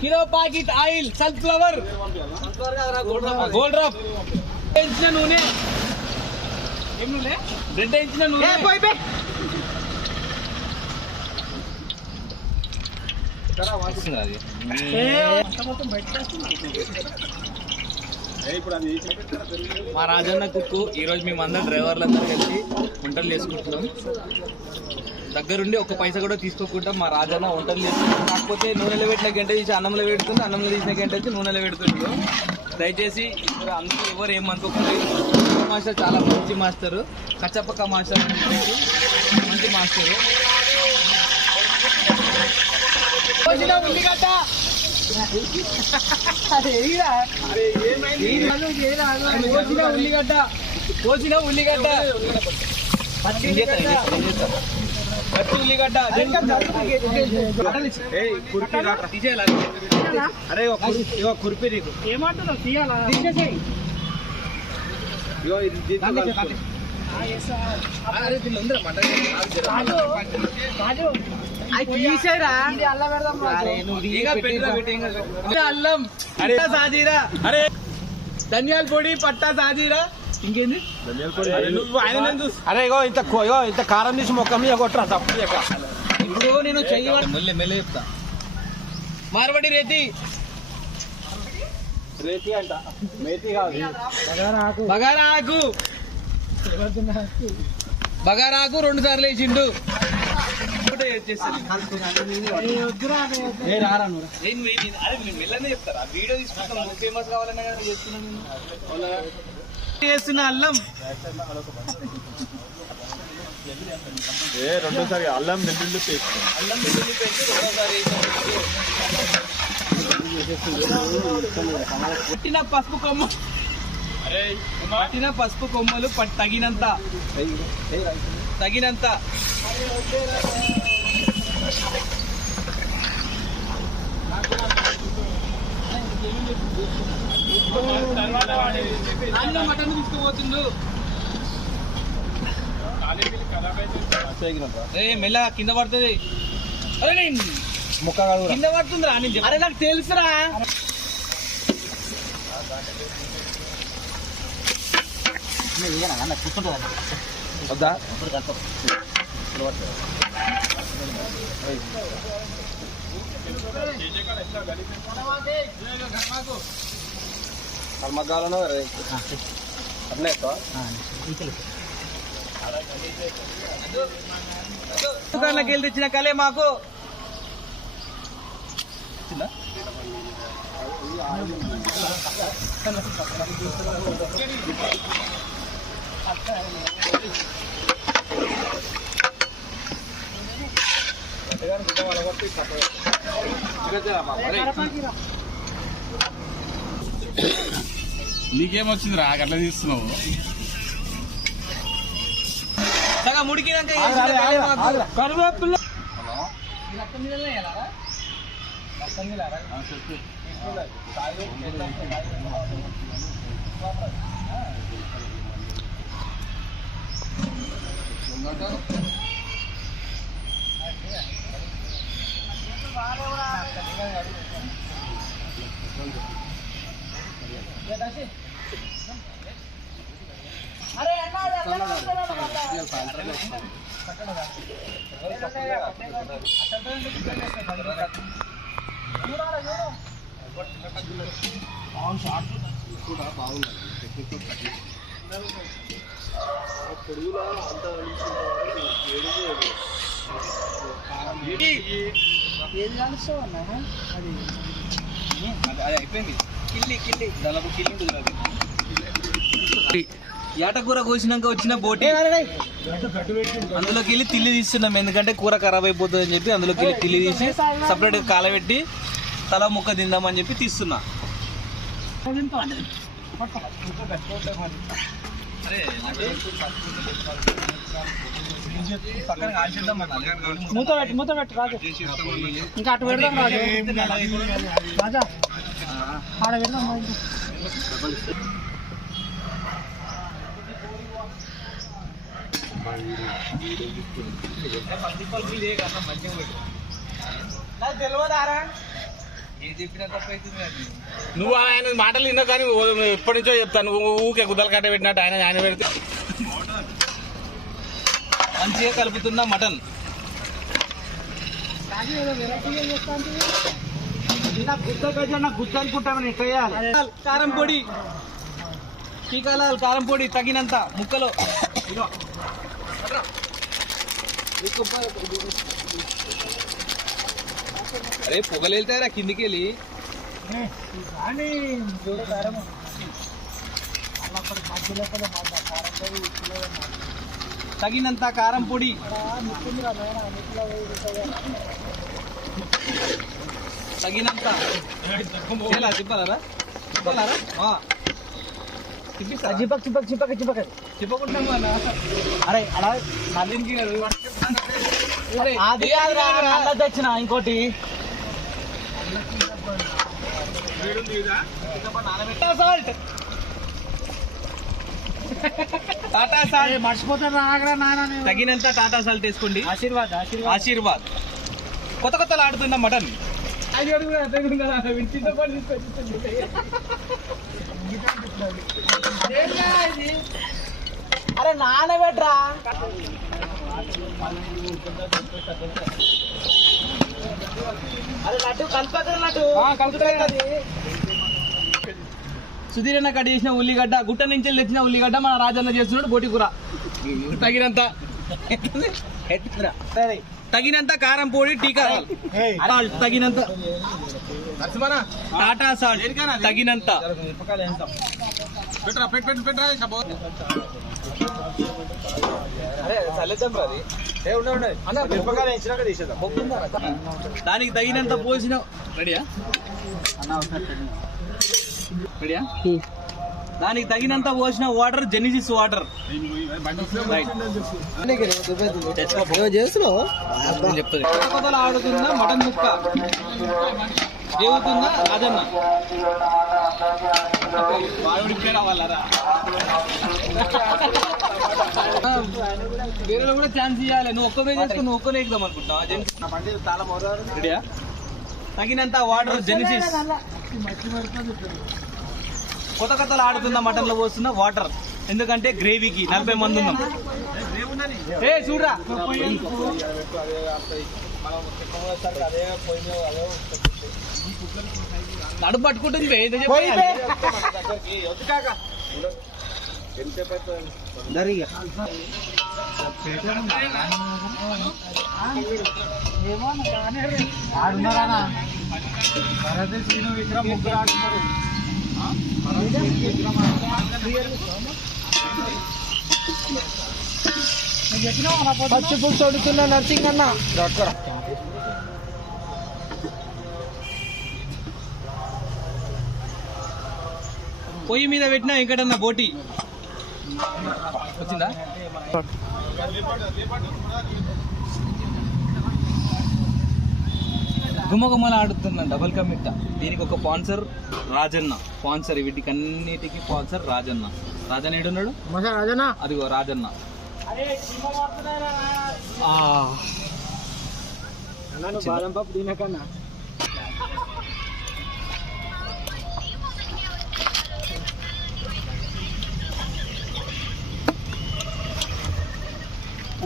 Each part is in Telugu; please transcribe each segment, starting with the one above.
Kilo packet oil sunflower gold drop వేయించిన నూనె ఏం నూనె బ్రెడ్ వేయించిన నూనె మా రాజన్న కుక్కు ఈరోజు మేమందరం డ్రైవర్లందరూ కలిసి వంటలు చేసుకుంటున్నాం. దగ్గరుండి ఒక్క పైసా కూడా తీసుకోకుండా మా రాజన్న వంటలు చేసుకుంటాం. కాకపోతే నూనెలో పెట్టిన గంట తీసి అన్నంలో పెడుతుంది, అన్నంలో తీసిన గంట వచ్చి నూనెలో పెడుతుండ్రు. దయచేసి ఇప్పుడు అందరూ ఎవరు ఏమనుకోకండి. మాస్టర్ చాలా మంచి మాస్టరు, కచ్చపక్క మాస్టర్ మంచి మాస్టరు. ఉల్లిగడ్డ కోసిన ఉల్లిగడ్డ పచ్చి ఉల్లిగడ్డ అరే కురిపి ఏమంటున్నావు తీయాలా అల్లం సాజీరా అరే ధనియాల పొడి పట్టా సాజీరా ఇంకేంది అరే ఇంత కారం తీసి మొక్క మీద కొట్టరా తప్పు. ఇప్పుడు నేను చెయ్యి మెల్లె చెప్తా. మార్వడి రేతి రేతి అంట మేతి కాదు బగారాకు 2 సార్లు వేసిండు. మెల్లనే చెప్తారా వీడియో తీసుకుంటాం ఫేమస్ కావాలన్నా చేస్తున్నా అల్లం రెండోసారి అల్లం వెల్లుల్లి పేస్ట్ పుట్టిన పసుపు కొమ్మలు తగినంత మటన్ తీసుకుపోతుండు. మెల్ల కింద పడుతుంది. అరే ముక్క కింద పడుతుందిరా. అరే నాకు తెలుసురా. వద్దా మగ్గాలను అట్లే దుకాణంలోకి వెళ్ళి తెచ్చిన కలే మాకు నీకేమొచ్చింది రా అట్లా తీస్తున్నావు? సగం ఉడికినాక కరివేపుల అయిపోయింది. కిల్లి దాదాపు కిల్లి ఉంటుంది. ఏటకూర కోసినాక వచ్చిన బోటి అందులోకి వెళ్ళి తిల్లి తీస్తున్నాం. ఎందుకంటే కూర ఖరాబ్ అయిపోతుంది అని చెప్పి అందులోకి వెళ్ళి తిల్లి తీసి సపరేట్గా కాలబెట్టి తల ముక్క తిందామని చెప్పి తీస్తున్నా. మూత పెట్టు రాజు. ఇంకా అటు పెడదాం రాజు. రాజా ఆడ పెడదాం. మంచిగా నువ్వు ఆయన మాటలు విన్నావు కానీ ఎప్పటి నుంచో చెప్తాను నువ్వు ఊకే గుద్దలు కట్ట పెట్టినట్టు ఆయన పెడితే మంచిగా కలుపుతున్న మటన్. కారం పొడి, టీకాలాల్ కారం పొడి తగినంత ముక్కలో. అరే పొగలు వెళ్తారా కిందికి వెళ్ళి. తగినంత కారం పొడి, తగినంత చెప్పాలరా చెప్పకుంటాం కదా. అరే అలా తెచ్చిన ఇంకోటి సాల్ట్, టాటా సాల్ట్ మర్చిపోతాడు. తగినంత టాటా సాల్ట్ వేసుకోండి. ఆశీర్వాద్ కొత్తలు ఆడుతున్న మటన్. అరే నానబెట్రా. అరే నటు కలుపుతుంది. సుధీరన్న కట్ చేసిన ఉల్లిగడ్డ, గుట్ట నుంచి తెచ్చిన ఉల్లిగడ్డ మన రాజన్న చేస్తున్నాడు బోటి కూర. తగినంత తగినంత కారం పొడి, టీకా తగినంత, టాటా సాల్ట్ తగినంత. దానికి తగినంత పోసిన రెడీయా దానికి తగినంత పోసిన వాటర్ జెనిసిస్ వాటర్. కొత్తలు ఆడుతున్న మటన్ ముక్క, దేవుతున్న రాజన్న. వేరే కూడా ఛాన్స్ ఇవ్వాలి. నువ్వు ఒక్కవే చేసుకుని నువ్వు ఒక్కనే ఎక్కుదాం అనుకుంటున్నా. తగినంత వాటర్ జెనిసిస్. కొత్తలు ఆడుతున్న మటన్ లో పోస్తున్న వాటర్, ఎందుకంటే గ్రేవీకి 40 మంది ఉన్నాం. ఏ చూడరా నడుపు పట్టుకుంటుంది. పచ్చి పులుసు అడుగుతున్నా నర్సింగ్ అన్న. పొయ్యి మీద పెట్టినా వెంకటన్న బోటి వచ్చిందా. గుమ్మగుమ్మలు ఆడుతున్నా డబల్ కమిట్ట. దీనికి ఒక స్పాన్సర్ రాజన్న. స్పాన్సర్ వీటికి అన్నిటికీ స్పాన్సర్ రాజన్న. రాజన్న ఏడున్నాడు? అదిగో రాజన్న. బాదం పప్పు తినకన్నా.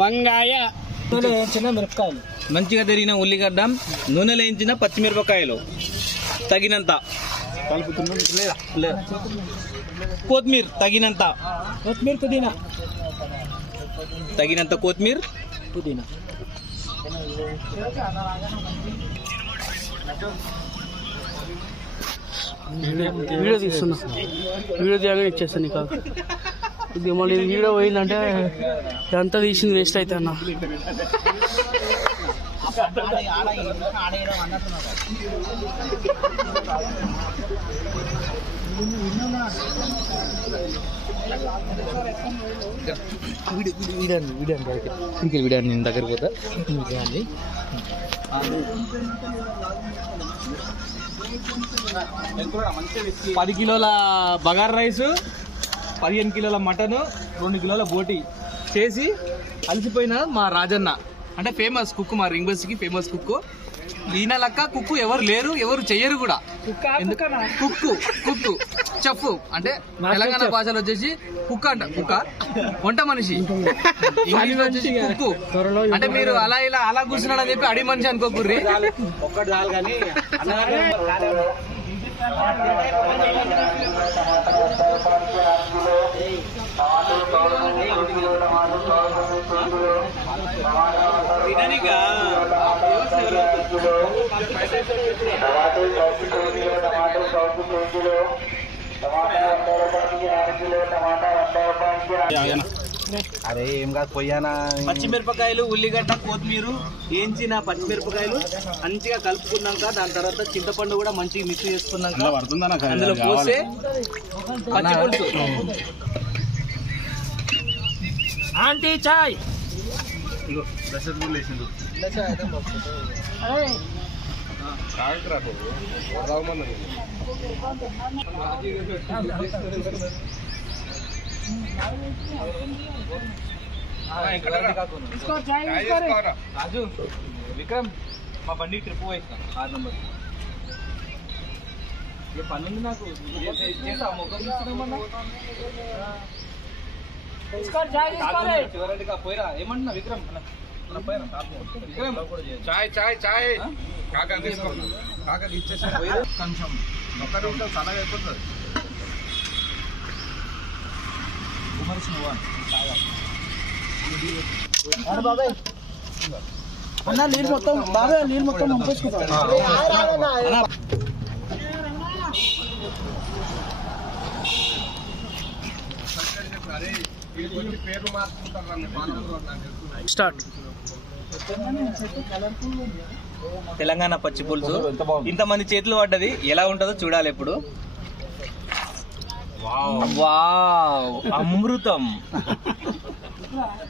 వంకాయ, వేయించిన మిరపకాయలు, మంచిగా తరిగిన ఉల్లిగడ్డ, నూనెలో వేయించిన పచ్చిమిరపకాయలు తగినంత కలుపుతున్నాం. కొత్తిమీర తగినంత, పుదీనా తగినంత, కొత్తిమీర పుదీనా. వీడియో తీస్తున్నా, వీడియో తీయగానే ఇచ్చేస్తాను నీకు. ఇది మళ్ళీ వీడియో పోయిందంటే ఎంత తీసింది వేస్ట్ అవుతా అన్న. వీడియో నేను దగ్గరికి పోతా. 10 కిలోల బగార్ రైస్, 15 కిలోల మటన్, 2 కిలోల బోటి చేసి అలసిపోయిన మా రాజన్న, అంటే ఫేమస్ కుక్, మా రింగ్ బస్కి ఫేమస్ కుక్. ఈయన లెక్క కుక్కు ఎవరు లేరు, ఎవరు చెయ్యరు కూడా. కుక్కు కుక్కు చెప్పు అంటే తెలంగాణ భాషలో వచ్చేసి కుక్క అంట, కుక్క వంట మనిషి. ఇంగ్లీష్ వచ్చేసి కుక్కు అంటే మీరు అలా ఇలా అలా కూర్చున్నాడు అని చెప్పి అడి మనిషి అనుకోకుర్రి. ఒక్కటి చాలు కానీ అరే ఏం కాదు పోయానా. పచ్చిమిరపకాయలు, ఉల్లిగడ్డ, కొత్తిమీర, వేయించిన పచ్చిమిరపకాయలు మంచిగా కలుపుకున్నాక దాని తర్వాత చింతపండు కూడా మంచిగా మిక్స్ చేసుకున్నాక అందులో పోసే పచ్చి పులుసు. ఆంటీ చాయ్. రాజు, విక్రమ్ మా బండి ట్రిప్ పోయిస్తాం 6 నంబర్. పని ఉంది నాకు. చివరిగా పోయిరా. ఏమంటున్నా విక్రమ్? చాయ్ చాయ్ చాయ్ కాకా తీసుకో. కాకా ఇచ్చేసి కొంచెం ఒక్క నిమిషం సన్నగా అయిపోతుంది. అన్న నీళ్ళు మొత్తం బాగా నీళ్ళు మొత్తం పంపించుకుంటాను. పేరు మార్చుకుంటారు. స్టార్ట్. తెలంగాణ పచ్చి పులుసు ఇంతమంది చేతులు పడ్డది, ఎలా ఉంటుందో చూడాలి ఇప్పుడు. వావ్, అమృతం.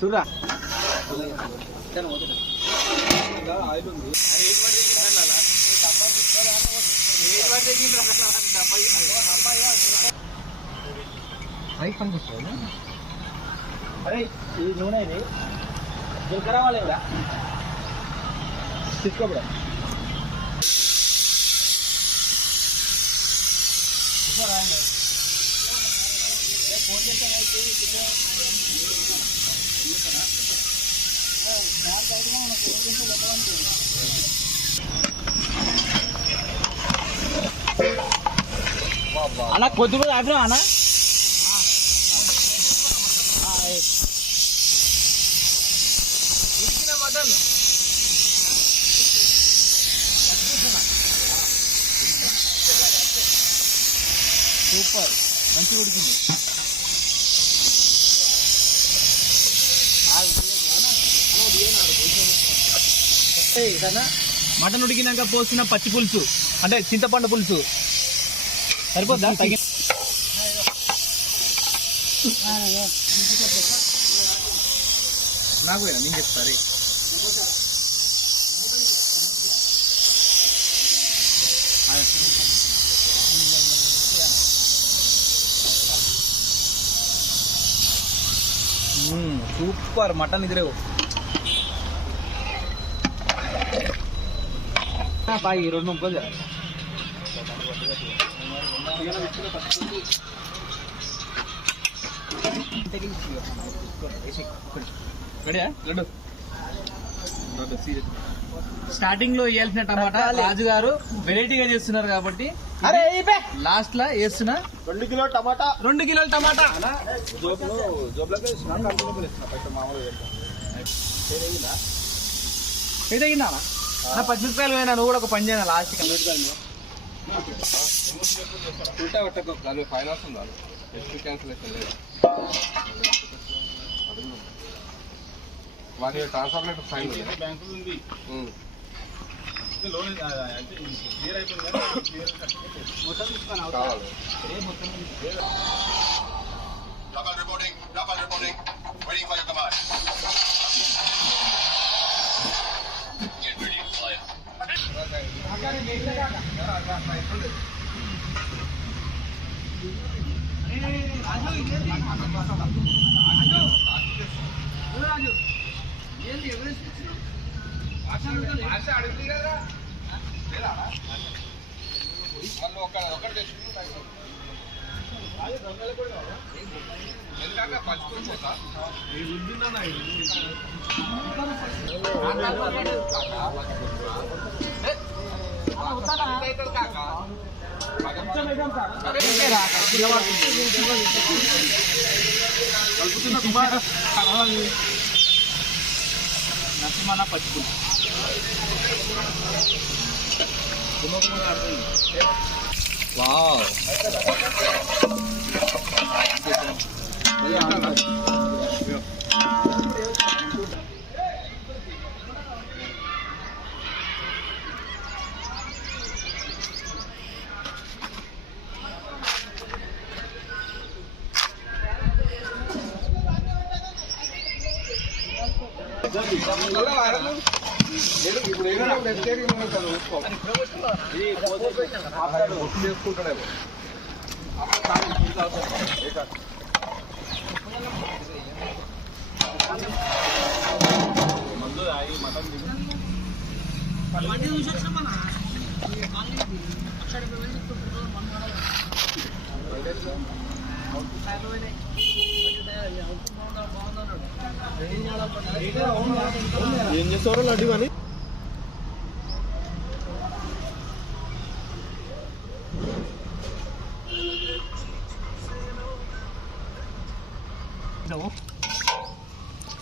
చూడరా అరే ఈ నూనె ఇది జీలకర్ర రావాలి కదా తీసుకోబడా. అన్న కొద్దిగా ఆపినా అన్న. మటన్ సూపర్, మంచిగా ఉడికింది. మటన్ ఉడికినాక పోసిన పచ్చి పులుసు అంటే చింతపండు పులుసు సరిపోద్దా? నాకు నేను చెప్తారు. Super mutton ఇదిరేవు. బాయ్ 2 ముక్కలు స్టార్టింగ్ లో వేయాల్సిన టమాటా రాజు గారు వెరైటీగా చేస్తున్నారు కాబట్టి లాస్ట్ లా వేస్తున్నా. 2 కిలో టమాటా. 2 కిలోల టమాటా ఏదైనా పచ్చిమిరపకాయలు పోయినా నువ్వు కూడా ఒక పని చేయనా లాస్ట్ ఉల్టా పెట్టకు, దాని ఫైనాన్స్ ఉండాలి. ఎస్పీ క్యాన్సిలేషన్ లేదు. వాటి ట్రాన్స్ఫర్ ఫైన్ బ్యాంకులు ఉంది. కావాలి. మళ్ళీ ఒకటి తెచ్చుకుంటా ఎందుకంటే పంచుకొని పోతా నరసింహ పచ్చిపులు వావ్ ఇప్పుడు చేసుకుంటాడేమో ఏం చేస్తారో లడ్డు కానీ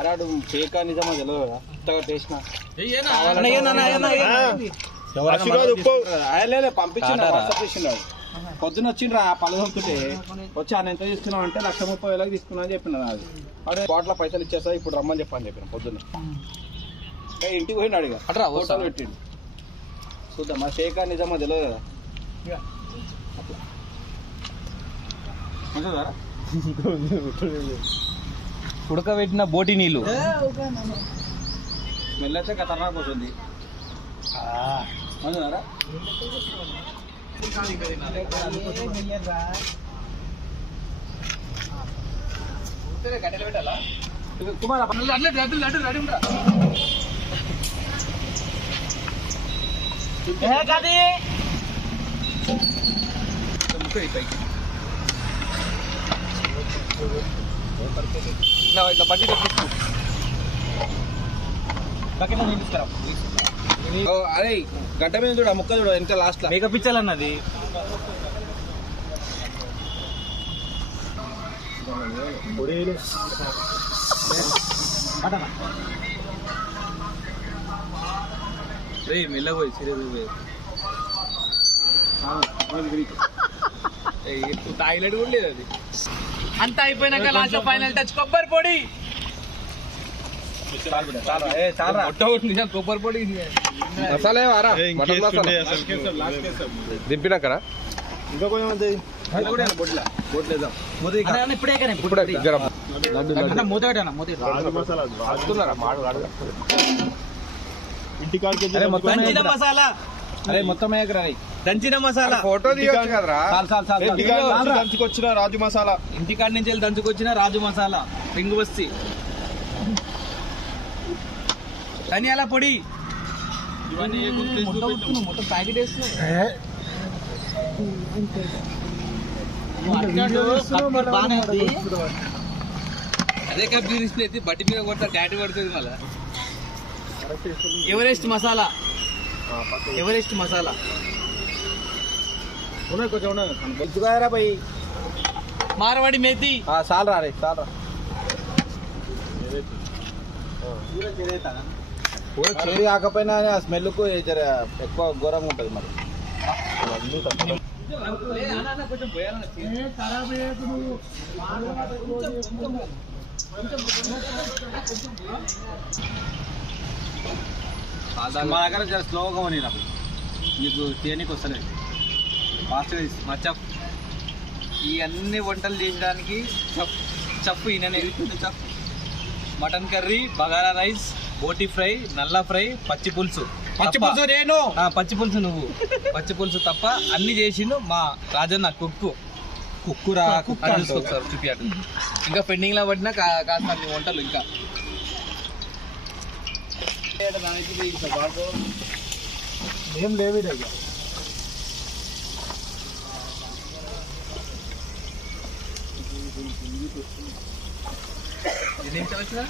అరాడు ఫేక్ నిజమా తెలియదు కదా కొత్తగా టేస్ట్ పంపించిన వాట్సాప్ చేసిండు పొద్దున వచ్చిండ్రా పళ్ళు దొరుకుతుంటే వచ్చి ఆయన ఎంత తీసుకున్నావు అంటే 1,30,000 తీసుకున్నా అని చెప్పిన అది అదే బాట్ల పైసలు ఇచ్చేస్తా ఇప్పుడు రమ్మని చెప్పని చెప్పిన పొద్దున్న ఇంటికి పోయినాడు ఇక అట్రా ఫోటోలు పెట్టిండు చూద్దాం మా ఫేక్ నిజమా తెలియదు కదా మంచిదా ఉడకబెట్టిన బోటి నీళ్ళు స్మెల్ అయితే ఖతర్నాక్ వస్తుంది మంచిదారా కుమార్ ఇట్లా బట్టి తెప్పిస్తూ బకెట్లో నీళ్ళు తీసుకురా అరే గడ్డ మీద చూడ ముక్క చూడ ఎంత లాస్ట్ మేకప్ ఇచ్చాలన్నది రే మెల్లపోయి సీరియస్ టాయిలెట్ కూడా లేదు అది అంతా అయిపోయినాక లాస్ట్ ఫైనల్ టచ్ కొబ్బరి పొడి కొబ్బరి పొడి మసాలా వారా మటన్ మసాలా దింపినాకరా ఇంకా కొంచెం ఇప్పుడే గరం రాజు మసాలా వస్తున్నారా మాడు అడగ ఇంటికాడికి దంచిన మసాలా అరే మొత్తం దంచిన మసాలా ఫోటో తీయొచ్చు కదరా దంచుకొచ్చిన రాజు మసాలా ఇంటికాడి నుంచి వెళ్ళి దంచుకొచ్చిన రాజు మసాలా రింగు బస్తి ధనియాల పొడి ఇవన్నీ మొత్తం ప్యాకెట్ వేస్తున్నావు అదే కప్ తీసుకుని బట్టి మీద కొడతా టాటూ పడుతుంది మళ్ళా ఎవరెస్ట్ మసాలా ఎవరెస్ట్ మసాలా ఉన్నాయి కొంచెం ఉన్నాయి పోయి మార్వాడి మేతి చాలరా రే చాలరా చేరి కాకపోయినా ఆ స్మెల్కు జర ఎక్కువ ఘోరంగా ఉంటుంది మరి మా దగ్గర జర స్లోగా ఉంది నాకు నీకు చేయనీకి వస్తలేదు ఫాస్ట్గా మచ్చప్ ఈ అన్ని వంటలు చేయడానికి చప్పు ఈయననే చప్పు మటన్ కర్రీ బగారా రైస్ బోటి ఫ్రై నల్ల ఫ్రై పచ్చి పులుసు నేను పచ్చి పులుసు నువ్వు పచ్చి పులుసు తప్ప అన్ని చేసిండు మా రాజన్న కుక్కురా చూసుకోరు చూపియాడు ఇంకా పెండింగ్ లో పట్టినా కాస్త అన్ని వంటలు ఇంకా ఏం లేవు ఇక ఎన్ని నిమిషాలు వచ్చినా